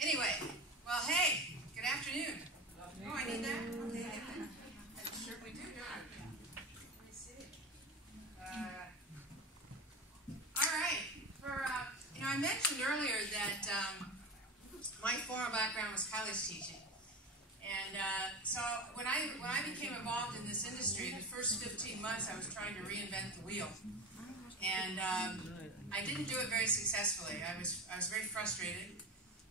Anyway, well, hey, good afternoon. Oh, I need that? Okay, I certainly do, don't I? Let me see. All right. I mentioned earlier that my formal background was college teaching. And so when I became involved in this industry, the first 15 months I was trying to reinvent the wheel. And I didn't do it very successfully. I was very frustrated.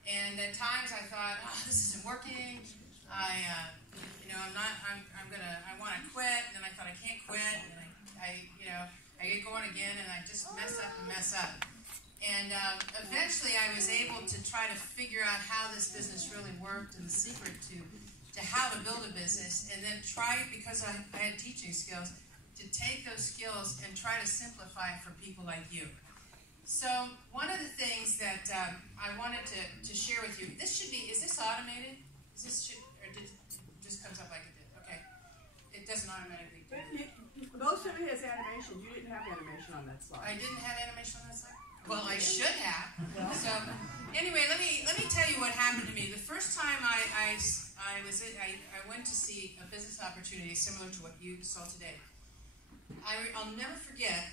And at times I thought, oh, this isn't working. I want to quit. And then I thought, I can't quit. And I get going again, and I just mess up. And eventually I was able to try to figure out how this business really worked and the secret to how to build a business, and then try, because I had teaching skills, to take those skills and try to simplify it for people like you. So one of the things that I wanted to share with you, is this automated? Or it just comes up like it did? Okay. It doesn't automatically do it. Most of it has animation. You didn't have animation on that slide. I didn't have animation on that slide? Well, I should have. So anyway, let me tell you what happened to me. The first time I went to see a business opportunity similar to what you saw today. I'll never forget,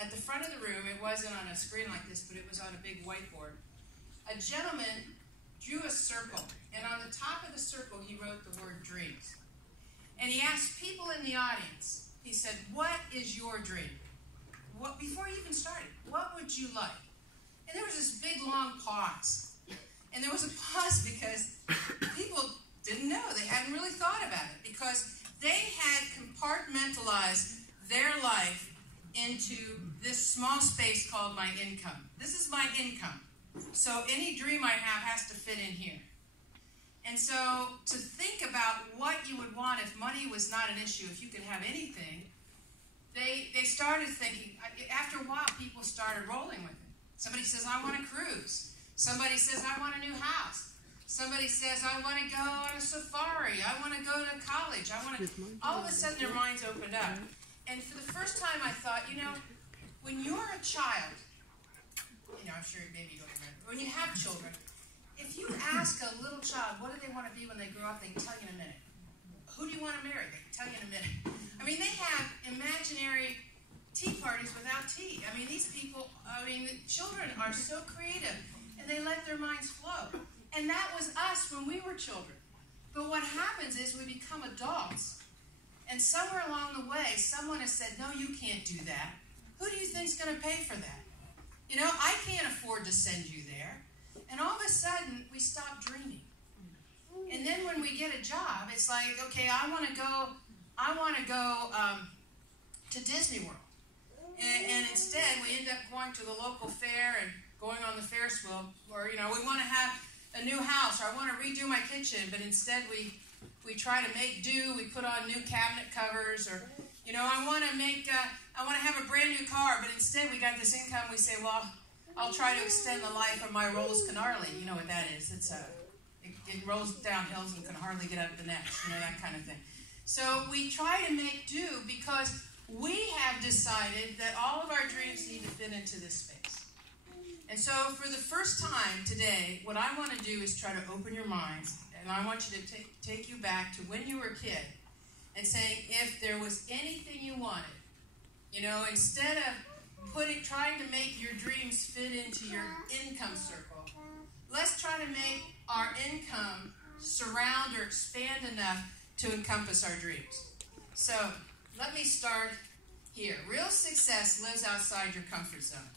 at the front of the room, it wasn't on a screen like this, but it was on a big whiteboard. A gentleman drew a circle, and on the top of the circle, he wrote the word dreams. And he asked people in the audience, he said, what is your dream? Before he even started, what would you like? And there was this big, long pause. And there was a pause because people didn't know. They hadn't really thought about it, because they had compartmentalized their life into this small space called my income. This is my income. So any dream I have has to fit in here. And so to think about what you would want if money was not an issue, if you could have anything, they started thinking. After a while, people started rolling with it. Somebody says, I want a cruise. Somebody says, I want a new house. Somebody says, I want to go on a safari. I want to go to college. All of a sudden, their minds opened up. And for the first time, I thought, when you're a child, I'm sure maybe you don't remember, when you have children, if you ask a little child, what do they want to be when they grow up, they can tell you in a minute. Who do you want to marry? They can tell you in a minute. They have imaginary tea parties without tea. These people, the children are so creative, and they let their minds flow. And that was us when we were children. But what happens is we become adults, and somewhere along the way, someone has said, no, you can't do that. Who do you think is going to pay for that? I can't afford to send you there. And all of a sudden, we stop dreaming. And then when we get a job, it's like, okay, I want to go to Disney World. And instead, we end up going to the local fair and going on the Ferris wheel. Or, we want to have a new house, or I want to redo my kitchen, but instead we try to make do. We put on new cabinet covers, or, I want to have a brand new car, but instead we got this income. We say, well, I'll try to extend the life of my Rolls Canarly. You know what that is? It rolls down hills and can hardly get up the next, that kind of thing. So we try to make do because we have decided that all of our dreams need to fit into this space. And so for the first time today, what I want to do is try to open your minds, and I want you to take you back to when you were a kid and saying, if there was anything you wanted, instead of trying to make your dreams fit into your income circle, let's try to make our income surround or expand enough to encompass our dreams. So let me start here. Real success lives outside your comfort zone.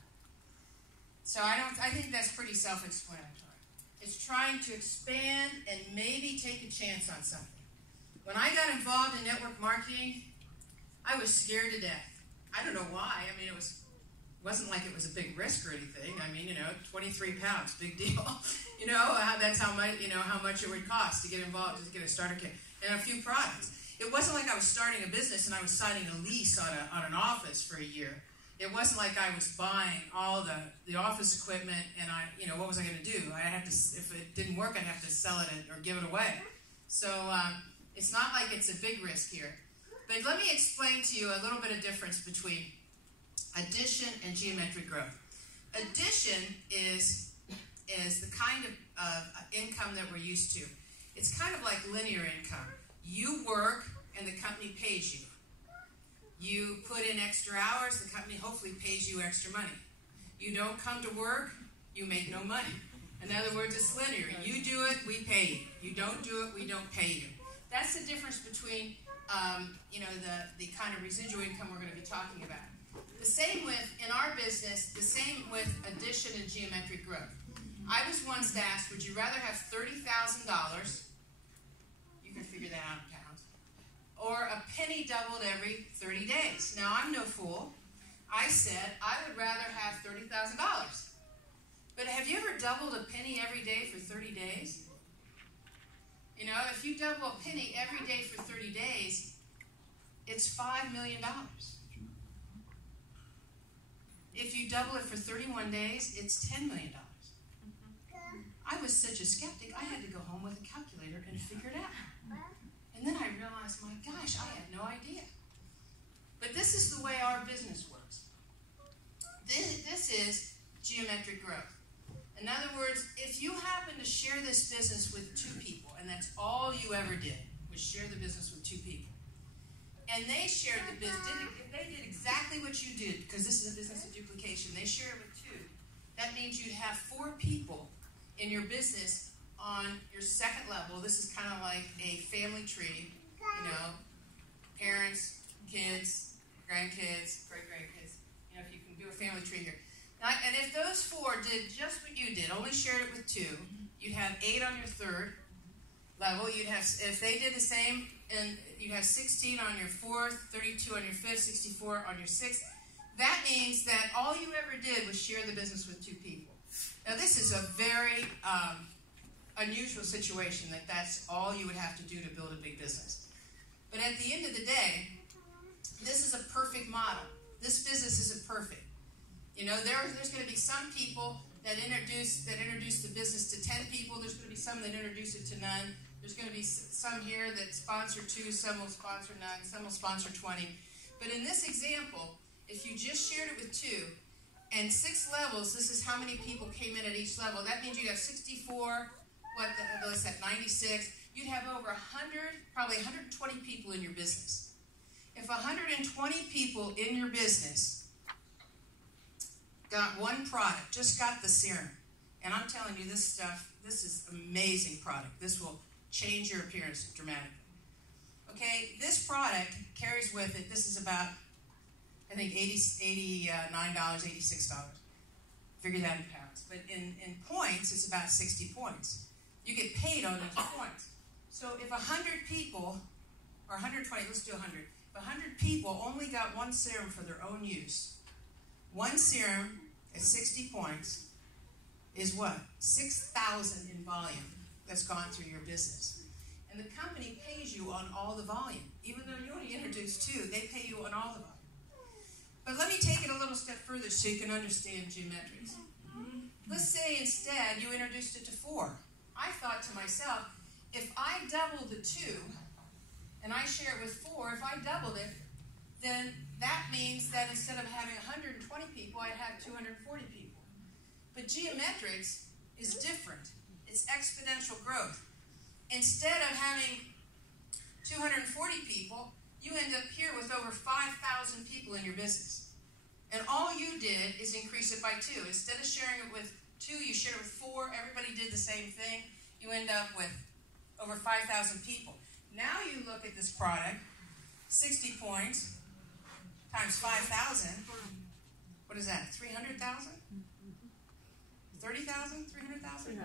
So I think that's pretty self-explanatory. It's trying to expand and maybe take a chance on something. When I got involved in network marketing, I was scared to death. I don't know why. It wasn't like it was a big risk or anything. 23 pounds, big deal. That's how much it would cost to get involved, to get a starter kit, and a few products. It wasn't like I was starting a business and I was signing a lease on an office for a year. It wasn't like I was buying all the office equipment and what was I going to do? If it didn't work, I'd have to sell it or give it away. So it's not like it's a big risk here. But let me explain to you a little bit of difference between addition and geometric growth. Addition is the kind income that we're used to. It's kind of like linear income. You work and the company pays you. You put in extra hours, the company hopefully pays you extra money. You don't come to work, you make no money. In other words, it's linear. You do it, we pay you. You don't do it, we don't pay you. That's the difference between the kind of residual income we're going to be talking about. The same with, in our business, the same with addition and geometric growth. I was once asked, would you rather have $30,000, you can figure that out in pounds, or a penny doubled every 30 days? Now, I'm no fool. I said I would rather have $30,000. But have you ever doubled a penny every day for 30 days? You know, if you double a penny every day for 30 days, it's $5 million. If you double it for 31 days, it's $10 million. I was such a skeptic, I had to go home with a calculator and figure it out. And then I realized, my gosh, I had no idea. But this is the way our business works. This is geometric growth. In other words, if you happen to share this business with two people, and that's all you ever did, was share the business with two people, and they shared the business, they did exactly what you did, because this is a business of duplication, they share it with two, that means you'd have 4 people in your business on your second level. This is kind of like a family tree, you know, parents, kids, grandkids, great-grandkids, you know, if you can do a family tree here. Now, and if those 4 did just what you did, only shared it with 2, you'd have 8 on your third level. You'd have, if they did the same, and you'd have 16 on your fourth, 32 on your fifth, 64 on your sixth. That means that all you ever did was share the business with 2 people. Now, this is a very unusual situation that that's all you would have to do to build a big business. But at the end of the day, this is a perfect model. This business isn't perfect. You know, there's going to be some people that introduce the business to 10 people. There's going to be some that introduce it to none. There's going to be some here that sponsor 2, some will sponsor none, some will sponsor 20. But in this example, if you just shared it with 2, and 6 levels, this is how many people came in at each level. That means you'd have 64, let's say 96. You'd have over 100, probably 120 people in your business. If 120 people in your business got one product, just got the serum, and I'm telling you this stuff, this is amazing product. This will change your appearance dramatically. Okay, this product carries with it, this is about, I think, $89, $86. Figure that in pounds. But in points, it's about 60 points. You get paid on those points. So if 100 people, or 120, let's do 100. If 100 people only got one serum for their own use, one serum at 60 points is what? 6,000 in volume that's gone through your business. And the company pays you on all the volume. Even though you only introduced 2, they pay you on all the volume. But let me take it a little step further so you can understand geometrics. Let's say instead you introduced it to 4. I thought to myself, if I double the 2 and I share it with 4, if I doubled it, then that means that instead of having 120 people, I'd have 240 people. But geometrics is different. It's exponential growth. Instead of having 240 people, you end up here with over 5,000 people in your business. And all you did is increase it by 2. Instead of sharing it with 2, you shared it with 4. Everybody did the same thing. You end up with over 5,000 people. Now you look at this product, 60 points times 5,000. What is that, 300,000? 30,000? 300,000?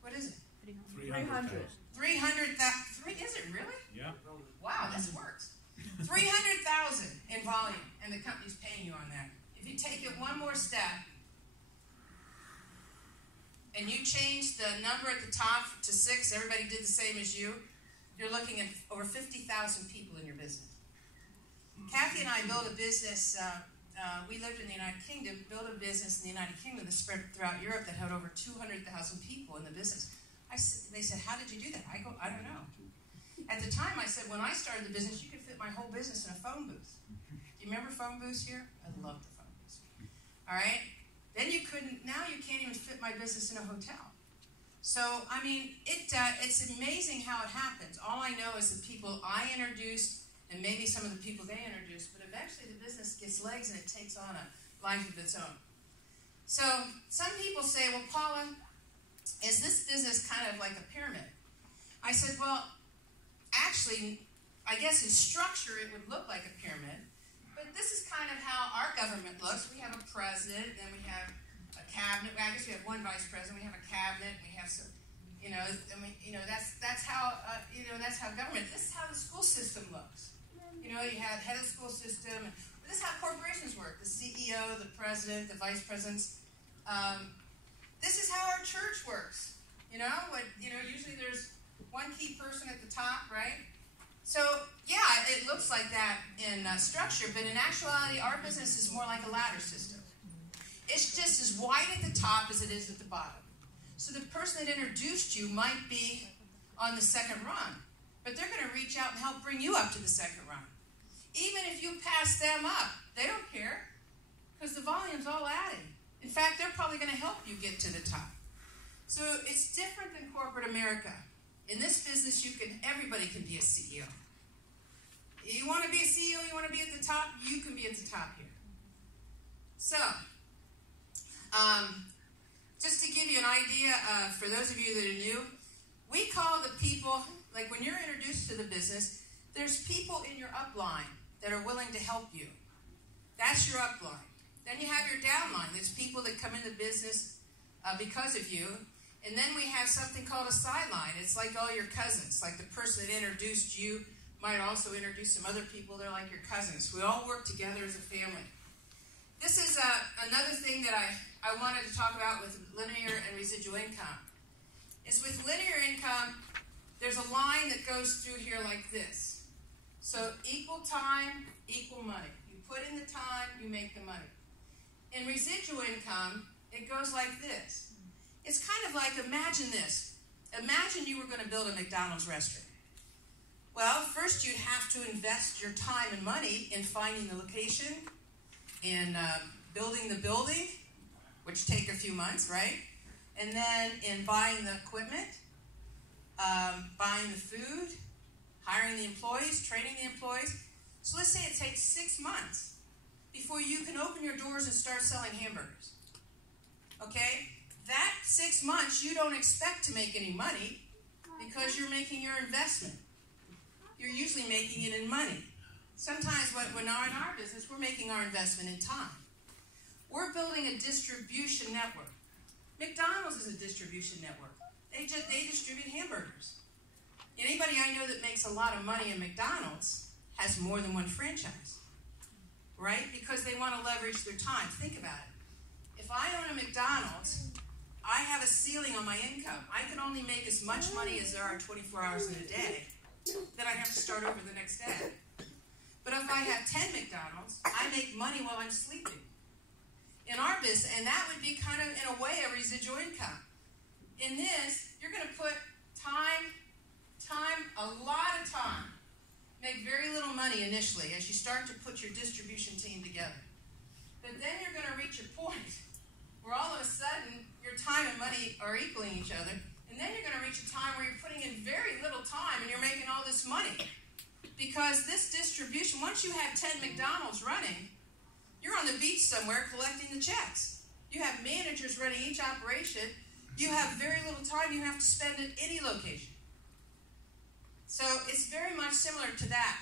What is it? 300. 300,000. Is it really? Yeah. Wow, this works. 300,000 in volume, and the company's paying you on that. If you take it one more step, and you change the number at the top to 6, everybody did the same as you, you're looking at over 50,000 people in your business. Kathy and I built a business, we lived in the United Kingdom, built a business in the United Kingdom that spread throughout Europe that had over 200,000 people in the business. They said, how did you do that? I go, I don't know. At the time, I said, when I started the business, you could fit my whole business in a phone booth. Do you remember phone booths here? I love the phone booths. All right? Then you couldn't, now you can't even fit my business in a hotel. So, I mean, it's amazing how it happens. All I know is the people I introduced and maybe some of the people they introduced, but eventually the business gets legs and it takes on a life of its own. So some people say, well, Paula, is this business kind of like a pyramid? I said, well, actually, I guess in structure it would look like a pyramid, but this is kind of how our government looks. We have a president, then we have a cabinet. I guess we have one vice president. We have a cabinet. We have some, that's how that's how government. This is how the school system looks. You have head of the school system. This is how corporations work: the CEO, the president, the vice presidents. This is how our church works. Usually there's one key person at the top, right? So yeah, it looks like that in structure, but in actuality, our business is more like a ladder system. It's just as wide at the top as it is at the bottom. So the person that introduced you might be on the second rung, but they're going to reach out and help bring you up to the second rung. Even if you pass them up, they don't care because the volume's all adding. In fact, they're probably going to help you get to the top. So it's different than corporate America. In this business, everybody can be a CEO. You want to be a CEO, you want to be at the top, you can be at the top here. So, just to give you an idea, for those of you that are new, we call the people, like when you're introduced to the business, there's people in your upline that are willing to help you. That's your upline. Then you have your downline. There's people that come into business because of you. And then we have something called a sideline. It's like all your cousins. Like the person that introduced you might also introduce some other people. They're like your cousins. We all work together as a family. This is another thing that I wanted to talk about with linear and residual income. Is with linear income, there's a line that goes through here like this. So equal time, equal money. You put in the time, you make the money. In residual income, it goes like this. It's kind of like, imagine this. Imagine you were going to build a McDonald's restaurant. Well, first you'd have to invest your time and money in finding the location, in building the building, which take a few months, right? And then in buying the equipment, buying the food, hiring the employees, training the employees. So let's say it takes 6 months before you can open your doors and start selling hamburgers. Okay? That 6 months, you don't expect to make any money because you're making your investment. You're usually making it in money. Sometimes when we're in our business, we're making our investment in time. We're building a distribution network. McDonald's is a distribution network. They distribute hamburgers. Anybody I know that makes a lot of money in McDonald's has more than one franchise, right? Because they want to leverage their time. Think about it. If I own a McDonald's, I have a ceiling on my income. I can only make as much money as there are 24 hours in a day. Then I have to start over the next day. But if I have 10 McDonald's, I make money while I'm sleeping. In our business, and that would be kind of, in a way, a residual income. In this, you're going to put time, a lot of time. Make very little money initially as you start to put your distribution team together. But then you're going to reach a point where all of a sudden your time and money are equaling each other. And then you're going to reach a time where you're putting in very little time and you're making all this money. Because this distribution, once you have 10 McDonald's running, you're on the beach somewhere collecting the checks. You have managers running each operation. You have very little time you have to spend at any location. So it's very much similar to that.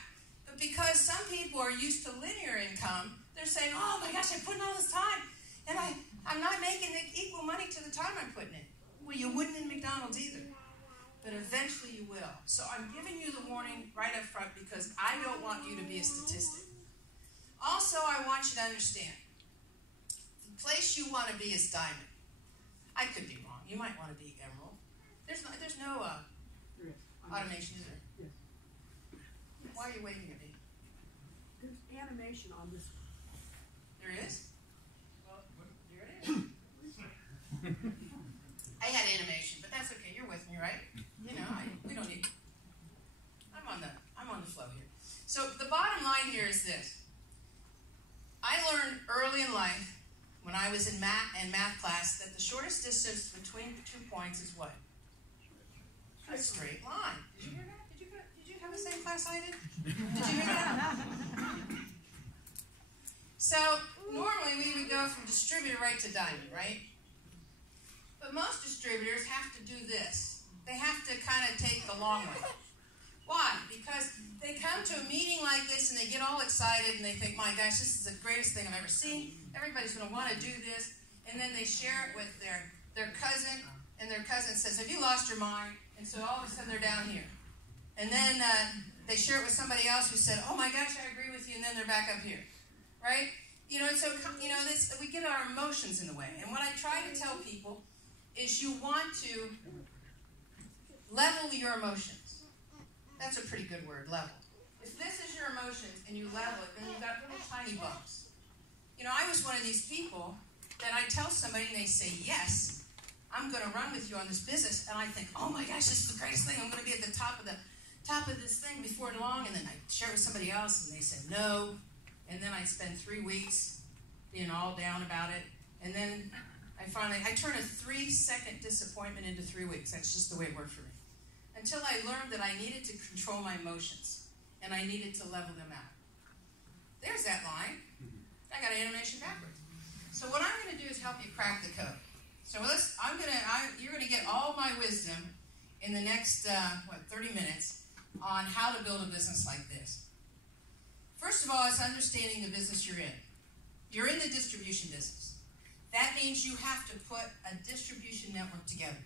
But because some people are used to linear income, they're saying, oh my gosh, I'm putting all this time, and I'm not making equal money to the time I'm putting in. Well, you wouldn't in McDonald's either. But eventually you will. So I'm giving you the warning right up front because I don't want you to be a statistic. Also, I want you to understand, the place you want to be is diamond. I could be wrong. You might want to be emerald. There's no automation, is there? Yes. Why are you waving at me? There's animation on this. There is? Well, here it is. I had animation, but that's okay. You're with me, right? We don't need. I'm on the flow here. So the bottom line here is this. I learned early in life, when I was in math class, that the shortest distance between 2 points is what? A straight line. Did you hear that? Did you have the same class I did? Did you hear that? So normally we would go from distributor right to diamond, right? But most distributors have to do this. They have to kind of take the long way. Why? Because they come to a meeting like this and they get all excited and they think, my gosh, this is the greatest thing I've ever seen. Everybody's going to want to do this. And then they share it with their cousin, and their cousin says, have you lost your mind? And so all of a sudden they're down here. And then they share it with somebody else who said, oh my gosh, I agree with you, and then they're back up here. Right? This, we get our emotions in the way. And what I try to tell people is you want to level your emotions. That's a pretty good word, level. If this is your emotions and you level it, then you've got little tiny bumps. I was one of these people that I tell somebody and they say, yes, I'm going to run with you on this business. And I think, oh my gosh, this is the greatest thing. I'm going to be at the top of this thing before long. And then I share it with somebody else and they said no. And then I spend 3 weeks being all down about it. And then I turn a 3-second disappointment into 3 weeks. That's just the way it worked for me. Until I learned that I needed to control my emotions and I needed to level them out. There's that line. I got an animation backwards. So what I'm going to do is help you crack the code. So you're going to get all my wisdom in the next 30 minutes on how to build a business like this. First of all, it's understanding the business you're in. You're in the distribution business. That means you have to put a distribution network together.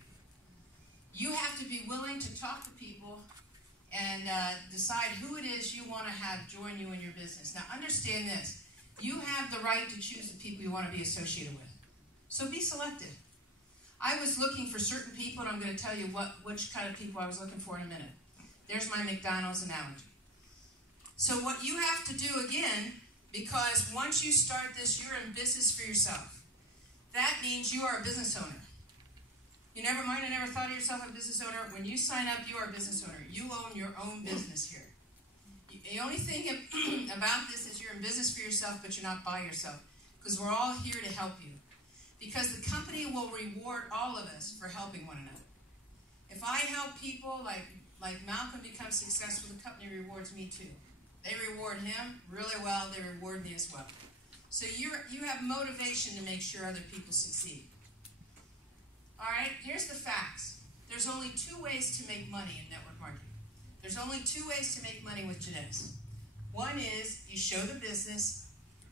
You have to be willing to talk to people and decide who it is you want to have join you in your business. Now, understand this. You have the right to choose the people you want to be associated with. So be selective. I was looking for certain people, and I'm going to tell you which kind of people I was looking for in a minute. There's my McDonald's analogy. So what you have to do again, because once you start this, you're in business for yourself. That means you are a business owner. You never thought of yourself as a business owner. When you sign up, you are a business owner. You own your own business here. The only thing about this is you're in business for yourself, but you're not by yourself. Because we're all here to help you. Because the company will reward all of us for helping one another. If I help people like Malcolm become successful, the company rewards me too. They reward him really well. They reward me as well. So you have motivation to make sure other people succeed. All right, here's the facts. There's only 2 ways to make money in network marketing. There's only 2 ways to make money with Jeunesse. One is you show the business,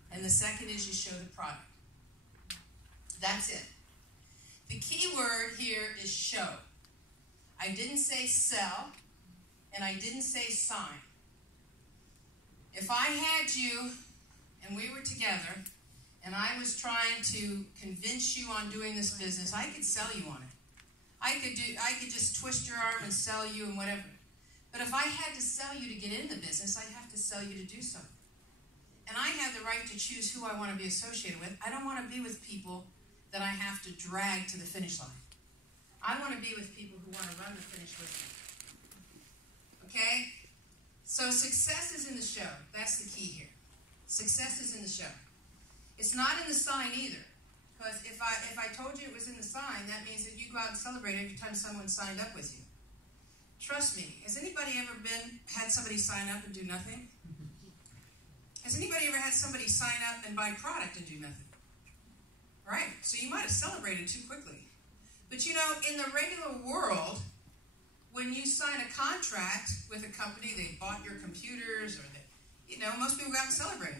and the second is you show the product. That's it. The key word here is show. I didn't say sell, and I didn't say sign. If I had you, and we were together, and I was trying to convince you on doing this business, I could sell you on it. I could just twist your arm and sell you and whatever. But if I had to sell you to get in the business, I'd have to sell you to do something. And I have the right to choose who I want to be associated with. I don't want to be with people that I have to drag to the finish line. I want to be with people who want to run the finish with me. Okay? So success is in the show. That's the key here. Success is in the show. It's not in the sign either. Because if I told you it was in the sign, that means that you go out and celebrate every time someone signed up with you. Trust me. Has anybody ever had somebody sign up and do nothing? Has anybody ever had somebody sign up and buy product and do nothing? Right? So you might have celebrated too quickly. But in the regular world, when you sign a contract with a company, they bought your computers, or most people go out and celebrate.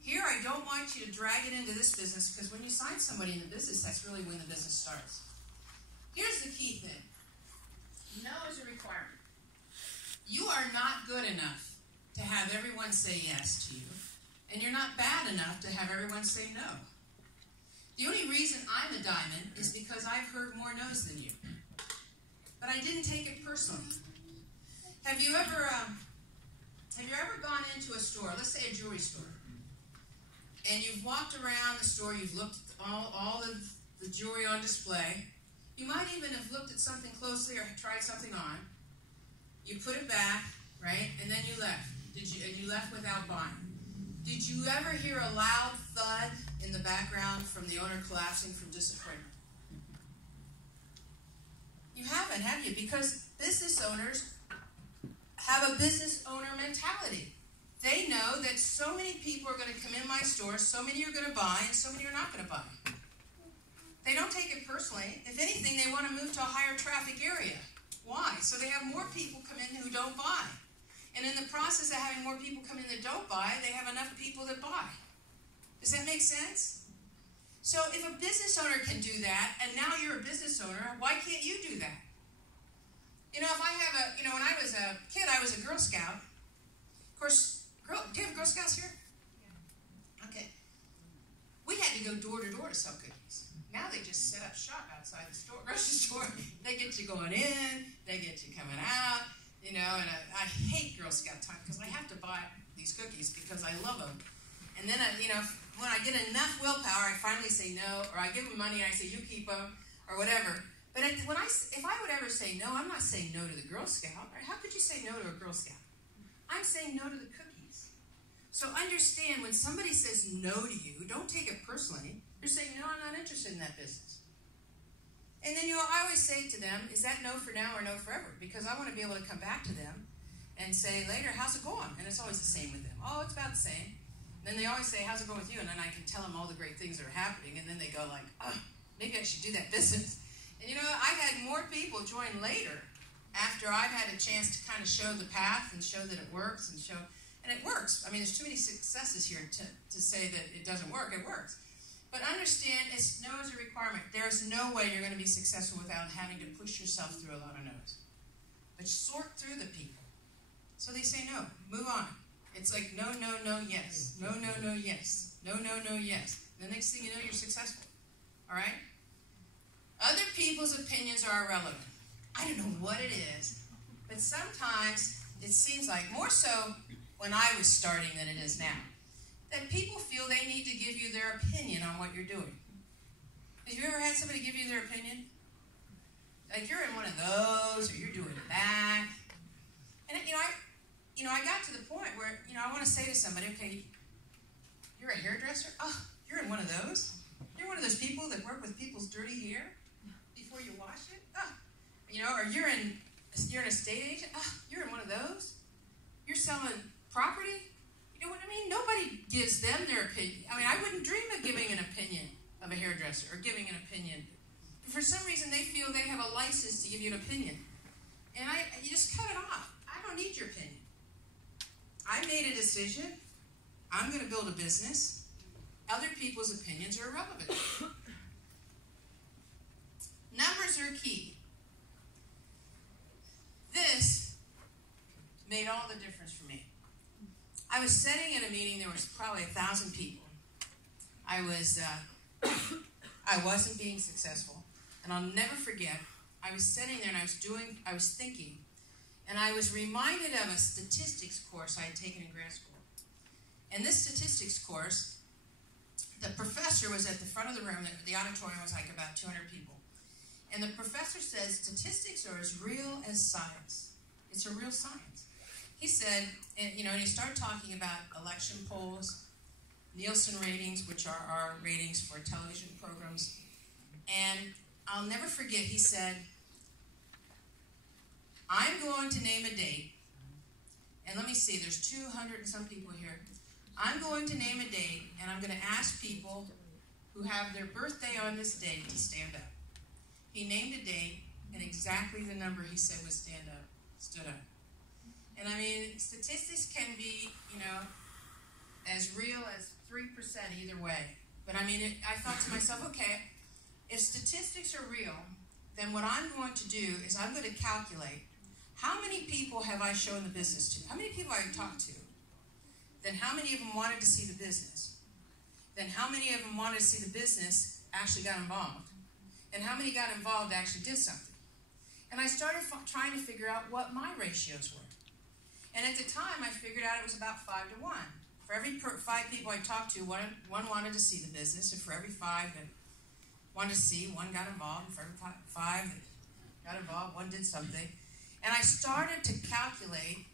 Here, I don't want you to drag it into this business, because when you sign somebody in the business, that's really when the business starts. Here's the key thing. No is a requirement. You are not good enough to have everyone say yes to you, and you're not bad enough to have everyone say no. The only reason I'm a diamond is because I've heard more no's than you. But I didn't take it personally. Have you ever gone into a store, let's say a jewelry store, and you've walked around the store, you've looked at all of the jewelry on display. You might even have looked at something closely or tried something on. You put it back, right, and then you left. And you left without buying. Did you ever hear a loud thud in the background from the owner collapsing from disappointment? haven't, have you? Because business owners have a business owner mentality. They know that so many people are going to come in my store, so many are going to buy, and so many are not going to buy. They don't take it personally. If anything, they want to move to a higher traffic area. Why? So they have more people come in who don't buy. And in the process of having more people come in that don't buy, they have enough people that buy. Does that make sense? So if a business owner can do that, and now you're a business owner, why can't you do that? You know, if I have when I was a kid, I was a Girl Scout. Of course, do you have Girl Scouts here? Yeah. Okay. We had to go door to door to sell cookies. Now they just set up shop outside the store, grocery store. They get you going in, they get you coming out, you know, and I hate Girl Scout time because I have to buy these cookies because I love them. And then, when I get enough willpower, I finally say no, or I give them money and I say, you keep them, or whatever. But if I would ever say no, I'm not saying no to the Girl Scout. Right? How could you say no to a Girl Scout? I'm saying no to the cookies. So understand, when somebody says no to you, don't take it personally. You're saying, no, I'm not interested in that business. And then, I always say to them, is that no for now or no forever? Because I want to be able to come back to them and say later, how's it going? And it's always the same with them. Oh, it's about the same. Then they always say, how's it going with you? And then I can tell them all the great things that are happening. And then they go like, oh, maybe I should do that business. And I've had more people join later after I've had a chance to kind of show the path and show that it works and it works. I mean, there's too many successes here to say that it doesn't work. It works. But understand, no is a requirement. There's no way you're going to be successful without having to push yourself through a lot of no's. But sort through the people. So they say no. Move on. It's like no, no, no, yes. No, no, no, yes. No, no, no, yes. The next thing you know, you're successful. All right? Other people's opinions are irrelevant. I don't know what it is, but sometimes it seems like, more so when I was starting than it is now, that people feel they need to give you their opinion on what you're doing. Have you ever had somebody give you their opinion? Like, you're in one of those, or you're doing that. And, I got to the point where, I want to say to somebody, okay, you're a hairdresser? Oh, you're in one of those? You're one of those people that work with people's dirty hair before you wash it? Oh, or you're an estate agent? Oh, you're in one of those? You're selling property? You know what I mean? Nobody gives them their opinion. I mean, I wouldn't dream of giving an opinion of a hairdresser or giving an opinion. For some reason, they feel they have a license to give you an opinion. And you just cut it off. I don't need your opinion. I made a decision. I'm going to build a business. Other people's opinions are irrelevant. Numbers are key. This made all the difference for me. I was sitting at a meeting. There was probably 1,000 people. I wasn't being successful. And I'll never forget, I was sitting there and I was thinking, and I was reminded of a statistics course I had taken in grad school. And this statistics course, the professor was at the front of the room. The auditorium was like about 200 people. And the professor says, statistics are as real as science. It's a real science. He said, and he started talking about election polls, Nielsen ratings, which are our ratings for television programs. And I'll never forget, he said, I'm going to name a date. And let me see, there's 200 and some people here. I'm going to name a date, and I'm going to ask people who have their birthday on this date to stand up. He named a date, and exactly the number he said was stood up. And I mean, statistics can be, as real as 3% either way. But I mean, I thought to myself, okay, if statistics are real, then what I'm going to do is I'm going to calculate how many people have I shown the business to? How many people have I talked to? Then how many of them wanted to see the business? Then how many of them wanted to see the business actually got involved? And how many got involved actually did something? And I started trying to figure out what my ratios were. And at the time, I figured out it was about 5 to 1. For every 5 people I talked to, one wanted to see the business, and for every 5 that wanted to see, one got involved, and for every 5 that got involved, one did something. And I started to calculate,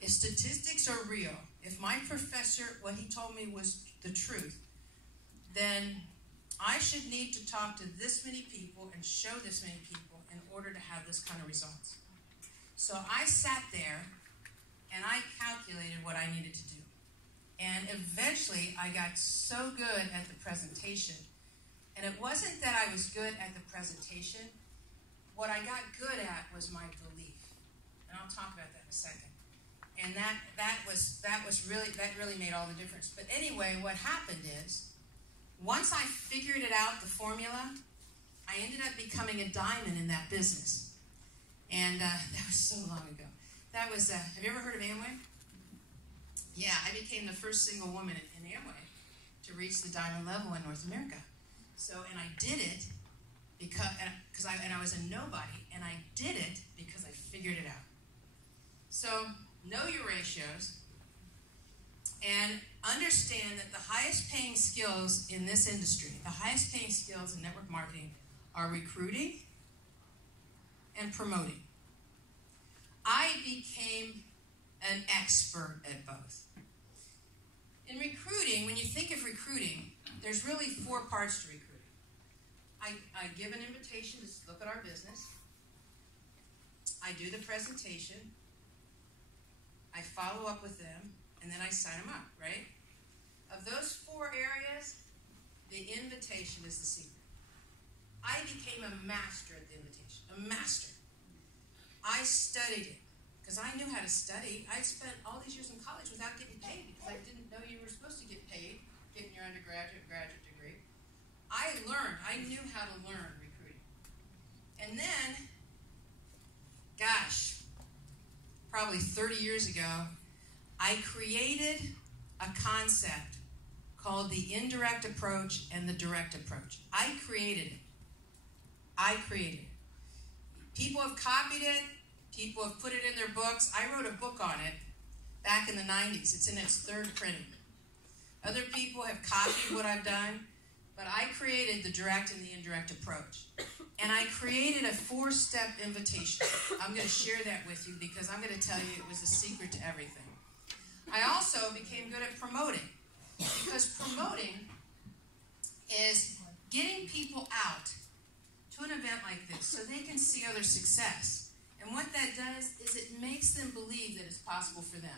if statistics are real, if my professor, what he told me was the truth, then I should need to talk to this many people and show this many people in order to have this kind of results. So I sat there and I calculated what I needed to do. And eventually I got so good at the presentation. And it wasn't that I was good at the presentation. What I got good at was my belief. And I'll talk about that in a second. And that really made all the difference. But anyway, what happened is, once I figured it out, the formula, I ended up becoming a diamond in that business. And that was so long ago. That was, have you ever heard of Amway? Yeah, I became the first single woman in Amway to reach the diamond level in North America. So, and I did it because I was a nobody, and I did it because I figured it out. So, know your ratios, and understand that the highest paying skills in this industry, the highest paying skills in network marketing, are recruiting and promoting. I became an expert at both. In recruiting, when you think of recruiting, there's really 4 parts to recruiting. I give an invitation to look at our business. I do the presentation. I follow up with them, and then I sign them up, right? Of those 4 areas, the invitation is the secret. I became a master at the invitation, a master. I studied it because I knew how to study. I spent all these years in college without getting paid because I didn't know you were supposed to get paid getting your undergraduate, graduate degree. I learned. I knew how to learn recruiting. And then, gosh, probably 30 years ago, I created a concept called the indirect approach and the direct approach. I created it. People have copied it. People have put it in their books. I wrote a book on it back in the 90s. It's in its 3rd printing. Other people have copied what I've done, but I created the direct and the indirect approach. And I created a 4-step invitation. I'm going to share that with you because I'm going to tell you it was the secret to everything. I also became good at promoting, because promoting is getting people out to an event like this so they can see other success. And what that does is it makes them believe that it's possible for them.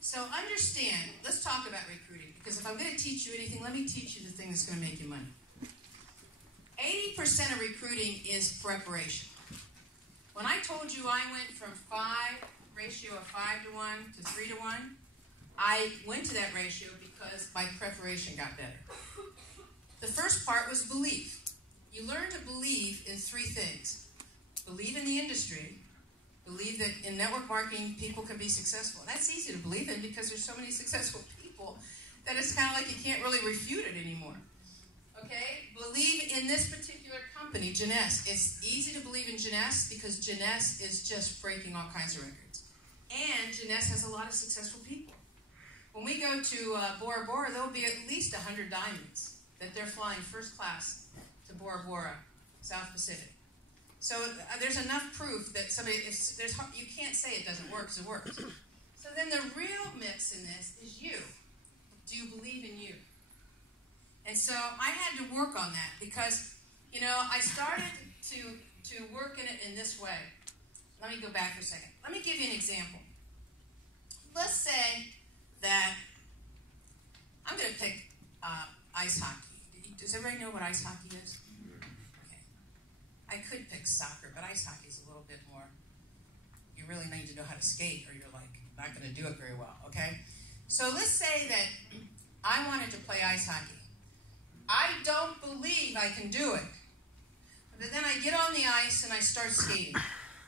So understand, let's talk about recruiting, because if I'm going to teach you anything, let me teach you the thing that's going to make you money. 80% of recruiting is preparation. When I told you I went from ratio of 5 to 1 to 3 to 1, I went to that ratio because my preparation got better. The first part was belief. You learn to believe in 3 things. Believe in the industry. Believe that in network marketing, people can be successful. That's easy to believe in because there's so many successful people that it's kind of like you can't really refute it anymore. Okay? Believe in this particular company, Jeunesse. It's easy to believe in Jeunesse because Jeunesse is just breaking all kinds of records. And Jeunesse has a lot of successful people. When we go to Bora Bora, there will be at least 100 diamonds that they're flying first class to Bora Bora, South Pacific. So there's enough proof that you can't say it doesn't work because it works. So then the real mix in this is you. Do you believe in you? And so I had to work on that because, I started to work in it in this way. Let me go back for a second. Let me give you an example. Let's say that I'm going to pick ice hockey. Does everybody know what ice hockey is? Okay. I could pick soccer, but ice hockey is a little bit more, you really need to know how to skate or you're not going to do it very well, okay? So let's say that I wanted to play ice hockey. I don't believe I can do it. But then I get on the ice and I start skating.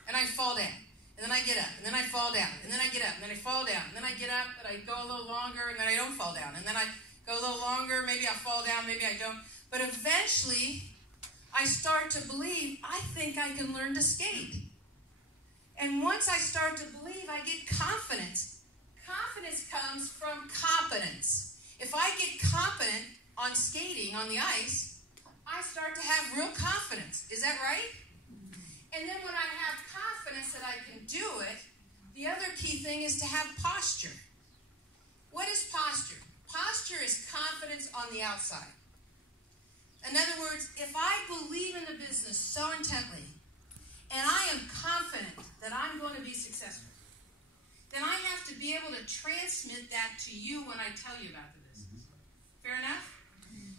And I fall down. And then I get up. And then I fall down. And then I get up. And then I fall down. And then I get up and I go a little longer and then I don't fall down. And then I go a little longer. Maybe I fall down. Maybe I don't. But eventually, I start to believe I think I can learn to skate. And once I start to believe, I get confidence. Confidence comes from competence. If I get competent on skating on the ice, I start to have real confidence. Is that right? And then when I have confidence that I can do it, the other key thing is to have posture. What is posture? Posture is confidence on the outside. In other words, if I believe in the business so intently and I am confident that I'm going to be successful, then I have to be able to transmit that to you when I tell you about the business. Fair enough?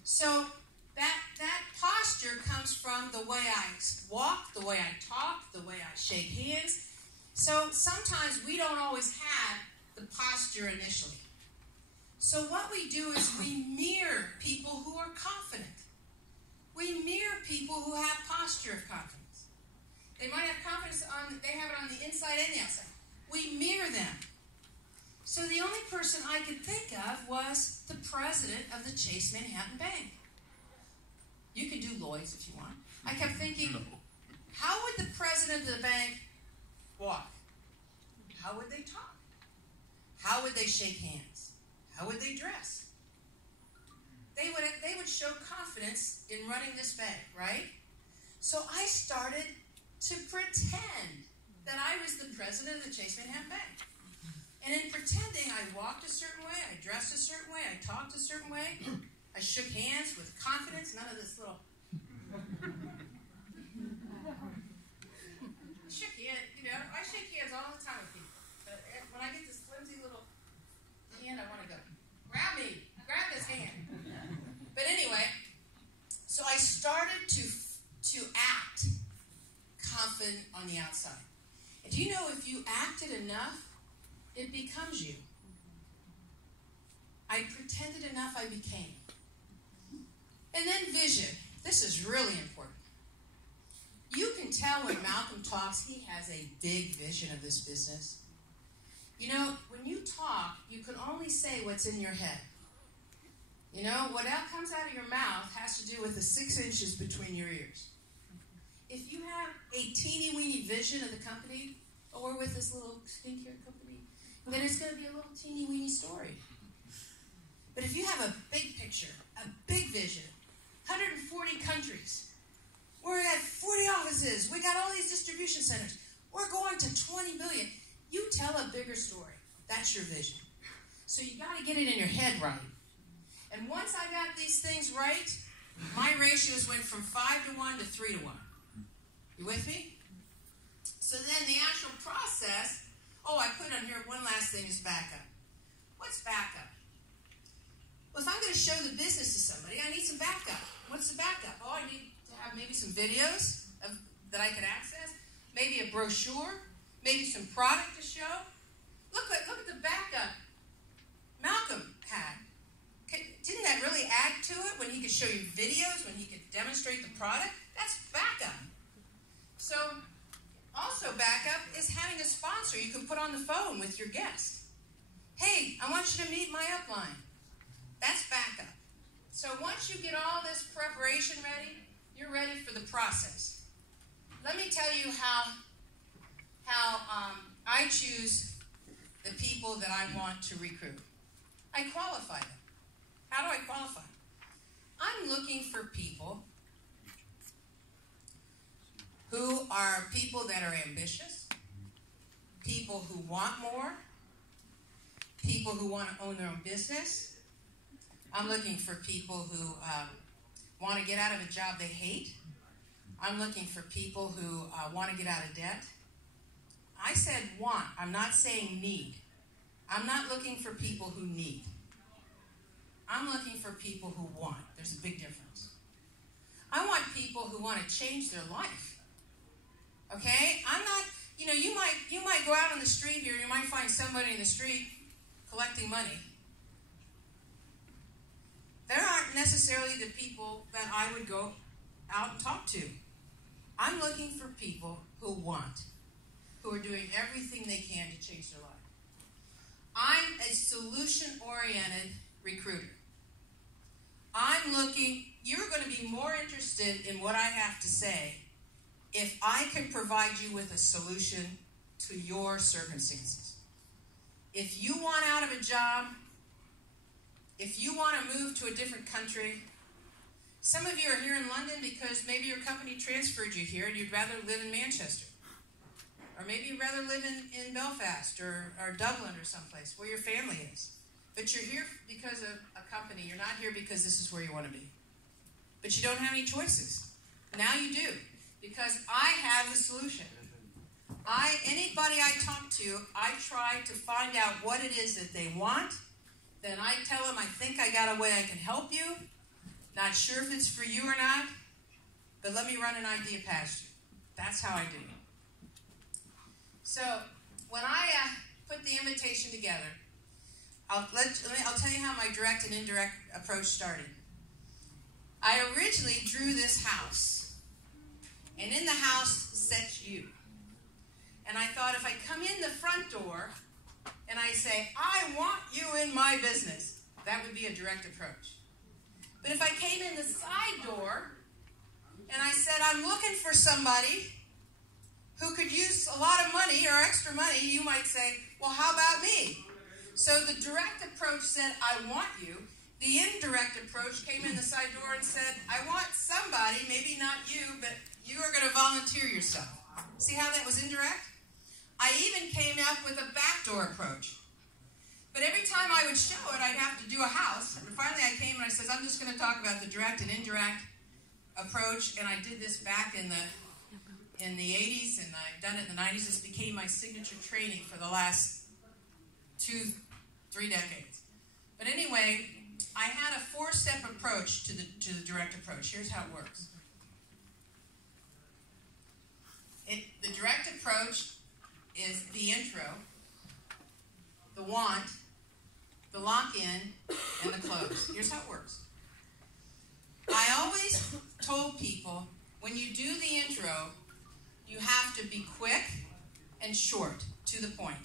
So that posture comes from the way I walk, the way I talk, the way I shake hands. So sometimes we don't always have the posture initially. So what we do is we mirror people who are confident. We mirror people who have posture of confidence. They might have confidence they have it on the inside and the outside. We mirror them. So the only person I could think of was the president of the Chase Manhattan Bank. You can do Lloyd's if you want. I kept thinking, how would the president of the bank walk? How would they talk? How would they shake hands? How would they dress? They would show confidence in running this bank, right? So I started to pretend that I was the president of the Chase Manhattan Bank. And in pretending, I walked a certain way, I dressed a certain way, I talked a certain way, I shook hands with confidence, none of this little... I shake hands all the time with people. But when I get this flimsy little hand, I want to go, grab this hand. But anyway, so I started to act confident on the outside. And do you know if you acted enough, it becomes you. I pretended enough, I became. And then vision. This is really important. You can tell when Malcolm talks, he has a big vision of this business. You know, when you talk, you can only say what's in your head. You know, what comes out of your mouth has to do with the 6 inches between your ears. If you have a teeny-weeny vision of the company, or with this little skincare company, then it's going to be a little teeny-weeny story. But if you have a big picture, a big vision, 140 countries, we're at 40 offices, we got all these distribution centers, we're going to 20 billion. You tell a bigger story. That's your vision. So you got to get it in your head right. And once I got these things right, my ratios went from 5 to 1 to 3 to 1. You with me? So then the actual process, I put on here one last thing is backup. What's backup? Well, if I'm going to show the business to somebody, I need some backup. What's the backup? I need to have maybe some videos that I can access, maybe a brochure, maybe some product to show. Look at the backup Malcolm had. Didn't that really add to it when he could show you videos, when he could demonstrate the product? That's backup. So also backup is having a sponsor you can put on the phone with your guest. Hey, I want you to meet my upline. That's backup. So once you get all this preparation ready, you're ready for the process. Let me tell you how I choose the people that I want to recruit. I qualify them. How do I qualify? I'm looking for people who are people that are ambitious, people who want more, people who want to own their own business. I'm looking for people who want to get out of a job they hate. I'm looking for people who want to get out of debt. I said want. I'm not saying need. I'm not looking for people who need. I'm looking for people who want. There's a big difference. I want people who want to change their life. Okay? I'm not, you might go out on the street here, you might find somebody in the street collecting money. There aren't necessarily the people that I would go out and talk to. I'm looking for people who want, who are doing everything they can to change their life. I'm a solution-oriented recruiter. You're going to be more interested in what I have to say if I can provide you with a solution to your circumstances. If you want out of a job, if you want to move to a different country, some of you are here in London because maybe your company transferred you here and you'd rather live in Manchester. Or maybe you'd rather live in Belfast or Dublin or someplace where your family is. But you're here because of a company. You're not here because this is where you want to be. But you don't have any choices. Now you do. Because because I have the solution. Anybody I talk to, I try to find out what it is that they want. Then I tell them, I think I got a way I can help you. Not sure if it's for you or not, but let me run an idea past you. That's how I do it. So when I put the invitation together, I'll tell you how my direct and indirect approach started. I originally drew this house, and in the house sits you. And I thought, if I come in the front door and I say, I want you in my business, that would be a direct approach. But if I came in the side door and I said, I'm looking for somebody who could use a lot of money or extra money, you might say, well, how about me? So the direct approach said, I want you. The indirect approach came in the side door and said, I want somebody, maybe not you, but you are going to volunteer yourself. See how that was indirect? I even came up with a backdoor approach. But every time I would show it, I'd have to do a house. And finally I came and I said, I'm just going to talk about the direct and indirect approach. And I did this back in the 80s, and I've done it in the 90s. This became my signature training for the last 2-3 decades. But anyway, I had a 4-step approach to the direct approach. Here's how it works. The direct approach is the intro, the want, the lock-in, and the close. Here's how it works. I always told people, when you do the intro, you have to be quick and short, to the point.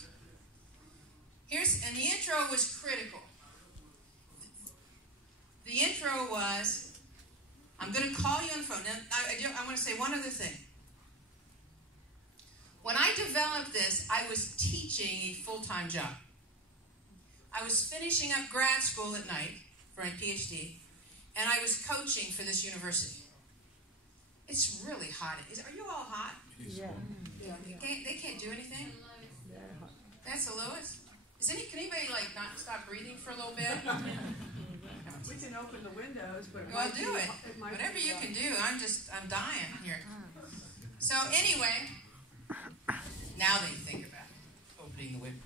And the intro was critical. The intro was, I'm going to call you on the phone. Now, I want to say one other thing. When I developed this, I was teaching a full-time job. I was finishing up grad school at night for my PhD, and I was coaching for this university. It's really hot. Are you all hot? Yeah. They can't do anything? That's the lowest? Can anybody not stop breathing for a little bit? We can open the windows, but well, do it. Whatever you can do. I'm dying here. So anyway, now they think about opening the window.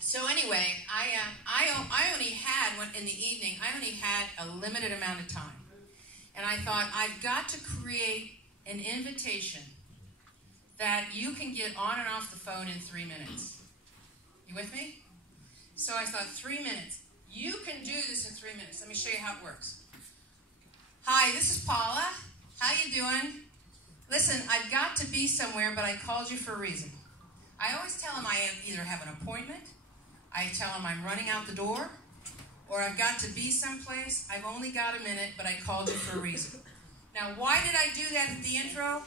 So anyway, I only had, in the evening, I only had a limited amount of time. And I thought, I've got to create an invitation that you can get on and off the phone in 3 minutes. You with me? So I thought, 3 minutes. You can do this in 3 minutes. Let me show you how it works. Hi, this is Paula. How you doing? Listen, I've got to be somewhere, but I called you for a reason. I always tell them I either have an appointment, I tell them I'm running out the door, or I've got to be someplace. I've only got a minute, but I called you for a reason. Now, why did I do that at the intro?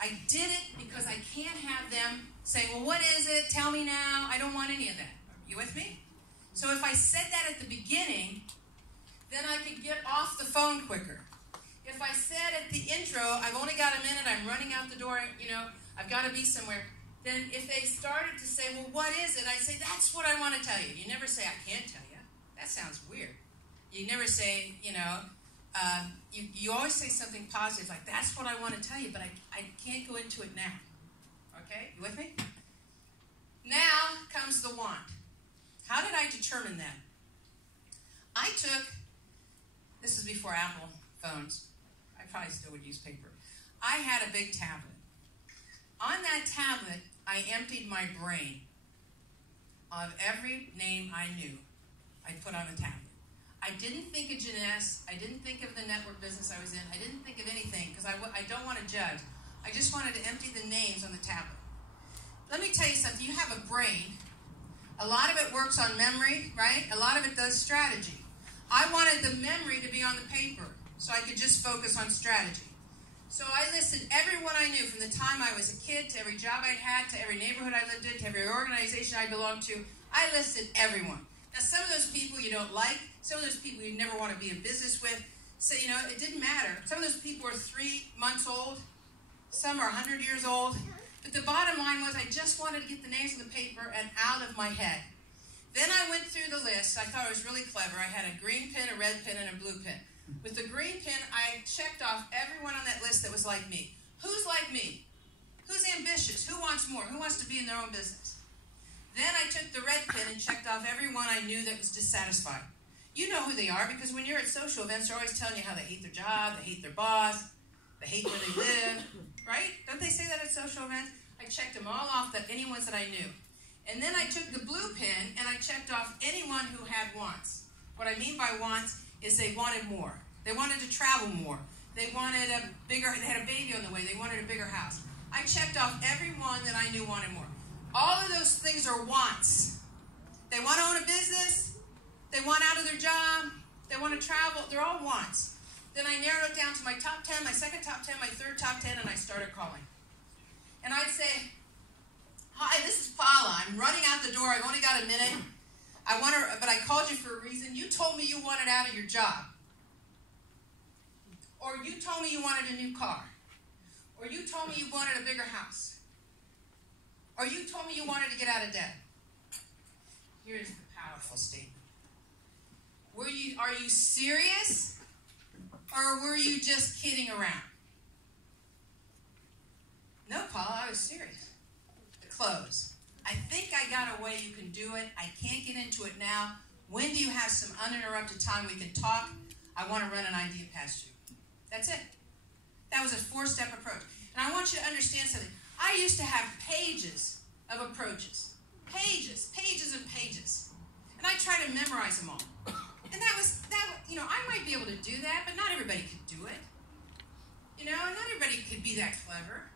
I did it because I can't have them say, well, what is it? Tell me now. I don't want any of that. You with me? So if I said that at the beginning, then I could get off the phone quicker. If I said at the intro, I've only got a minute, I'm running out the door, I've got to be somewhere, then if they started to say, well, what is it? I say, that's what I want to tell you. You never say, I can't tell you. That sounds weird. You never say, you always say something positive, like, that's what I want to tell you, but I can't go into it now. Okay? You with me? Now comes the want. How did I determine that? This is before Apple phones. I probably still would use paper. I had a big tablet. On that tablet, I emptied my brain of every name I knew. I put on the tablet. I didn't think of Jeunesse. I didn't think of the network business I was in. I didn't think of anything because I don't want to judge. I just wanted to empty the names on the tablet. Let me tell you something. You have a brain. A lot of it works on memory, right? A lot of it does strategy. I wanted the memory to be on the paper so I could just focus on strategy. So I listed everyone I knew from the time I was a kid to every job I'd had, to every neighborhood I lived in, to every organization I belonged to. I listed everyone. Now, some of those people you don't like, some of those people you never want to be in business with. So, it didn't matter. Some of those people are 3 months old. Some are 100 years old. But the bottom line was I just wanted to get the names on the paper and out of my head. Then I went through the list. I thought it was really clever. I had a green pen, a red pen, and a blue pen. With the green pen, I checked off everyone on that list that was like me. Who like me? Who's ambitious? Who wants more? Who wants to be in their own business? Then I took the red pen and checked off everyone I knew that was dissatisfied. You know who they are, because when you're at social events, they're always telling you how they hate their job, they hate their boss, they hate where they live, right? Don't they say that at social events? I checked them all off, any ones that I knew. And then I took the blue pen and I checked off anyone who had wants. What I mean by wants is they wanted more. They wanted to travel more. They had a baby on the way. They wanted a bigger house. I checked off everyone that I knew wanted more. All of those things are wants. They want to own a business. They want out of their job. They want to travel. They're all wants. Then I narrowed it down to my top 10, my second top 10, my third top 10, and I started calling. And I'd say, hi, this is Paula. I'm running out the door. I've only got a minute. But I called you for a reason. You told me you wanted out of your job. Or you told me you wanted a new car. Or you told me you wanted a bigger house. Or you told me you wanted to get out of debt. Here's the powerful statement. Are you serious? Or were you just kidding around? No, Paula, I was serious. The close. I think I got a way you can do it. I can't get into it now. When do you have some uninterrupted time we can talk? I want to run an idea past you. That's it. That was a 4-step approach. And I want you to understand something. I used to have pages of approaches. Pages and pages. And I tried to memorize them all. And I might be able to do that, but not everybody could do it. Not everybody could be that clever.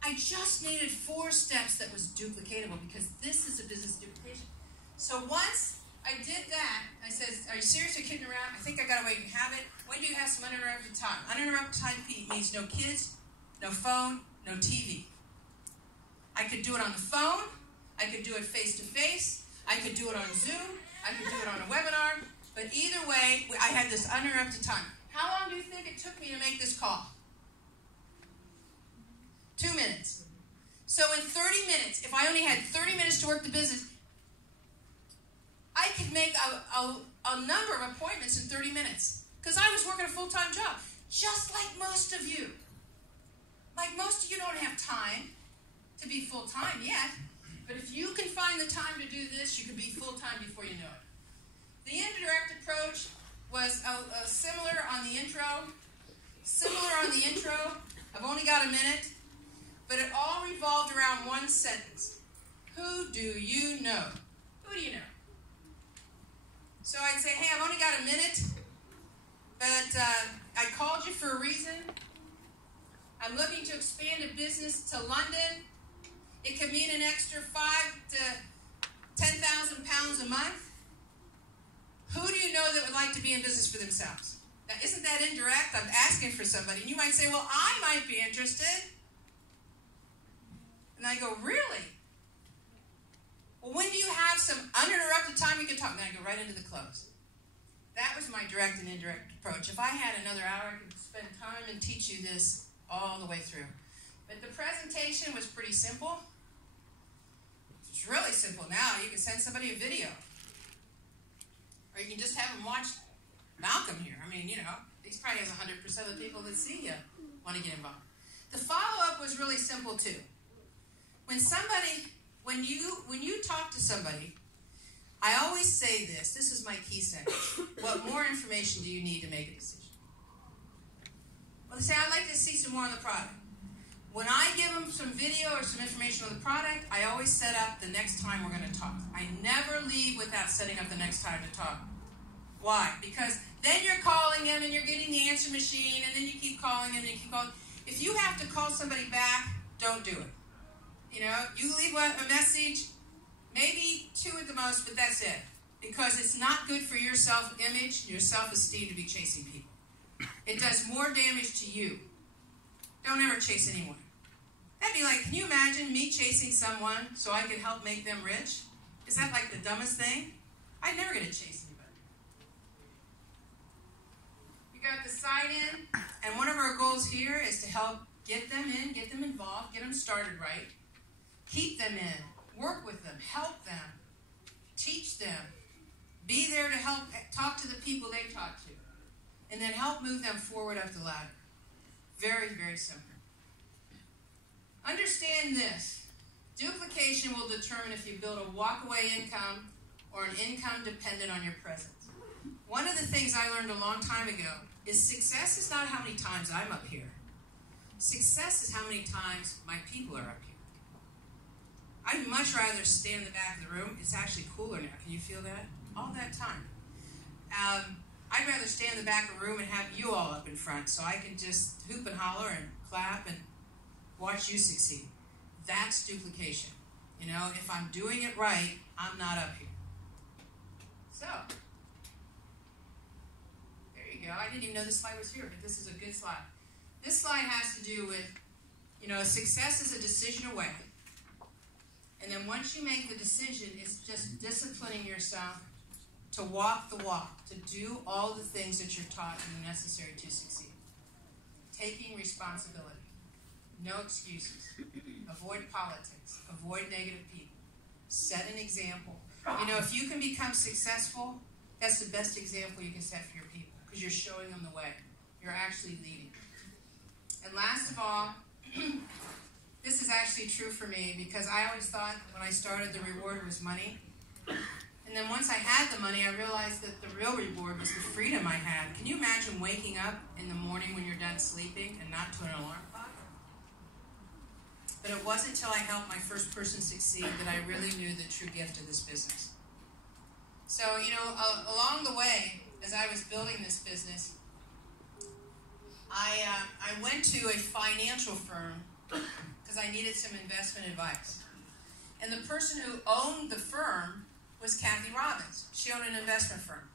I just needed 4 steps that was duplicatable, because this is a business duplication. So once I did that, I said, are you serious or kidding around? I think I got a way you can have it. When do you have some uninterrupted time? Uninterrupted time means no kids, no phone, no TV. I could do it on the phone. I could do it face-to-face. I could do it on Zoom. I could do it on a webinar. But either way, I had this uninterrupted time. How long do you think it took me to make this call? 2 minutes. So in 30 minutes, if I only had 30 minutes to work the business, I could make a number of appointments in 30 minutes. Because I was working a full-time job. Just like most of you. Like most of you don't have time to be full-time yet. But if you can find the time to do this, you can be full-time before you know it. The indirect approach was similar on the intro. I've only got a minute. But it all revolved around one sentence. Who do you know? Who do you know? So I'd say, hey, I've only got a minute, but I called you for a reason. I'm looking to expand a business to London. It could mean an extra 5 to 10,000 pounds a month. Who do you know that would like to be in business for themselves? Now, isn't that indirect? I'm asking for somebody. And you might say, well, I might be interested. And I go, really? Well, when do you have some uninterrupted time we can talk? And I go right into the close. That was my direct and indirect approach. If I had another hour, I could spend time and teach you this all the way through. But the presentation was pretty simple. It's really simple now. You can send somebody a video. Or you can just have them watch Malcolm here. I mean, he probably has 100% of the people that see you want to get involved. The follow-up was really simple, too. When you talk to somebody, I always say this is my key sentence. What more information do you need to make a decision? Well, they say, I'd like to see some more on the product. When I give them some video or some information on the product, I always set up the next time we're going to talk. I never leave without setting up the next time to talk. Why? Because then you're calling them and you're getting the answer machine, and then you keep calling them and you keep calling. If you have to call somebody back, don't do it. You leave a message, maybe 2 at the most, but that's it. Because it's not good for your self-image, your self-esteem to be chasing people. It does more damage to you. Don't ever chase anyone. That'd be like, can you imagine me chasing someone so I could help make them rich? Is that like the dumbest thing? I'm never going to chase anybody. You got the sign-in, and one of our goals here is to help get them in, get them involved, get them started right. Keep them in, work with them, help them, teach them, be there to help talk to the people they talk to, and then help move them forward up the ladder. Very, very simple. Understand this. Duplication will determine if you build a walkaway income or an income dependent on your presence. One of the things I learned a long time ago is success is not how many times I'm up here. Success is how many times my people are up here. I'd much rather stay in the back of the room. It's actually cooler now. Can you feel that? All that time. I'd rather stay in the back of the room and have you all up in front so I can just hoop and holler and clap and watch you succeed. That's duplication. You know, if I'm doing it right, I'm not up here. So, there you go. I didn't even know this slide was here, but this is a good slide. This slide has to do with, you know, success is a decision away. And then once you make the decision, it's just disciplining yourself to walk the walk, to do all the things that you're taught and necessary to succeed. Taking responsibility. No excuses. Avoid politics. Avoid negative people. Set an example. You know, if you can become successful, that's the best example you can set for your people because you're showing them the way. You're actually leading. And last of all, this is actually true for me because I always thought when I started the reward was money. And then once I had the money, I realized that the real reward was the freedom I had. Can you imagine waking up in the morning when you're done sleeping and not to an alarm clock? But it wasn't until I helped my first person succeed that I really knew the true gift of this business. So, you know, along the way, as I was building this business, I went to a financial firm because I needed some investment advice. And the person who owned the firm was Kathy Robbins. She owned an investment firm.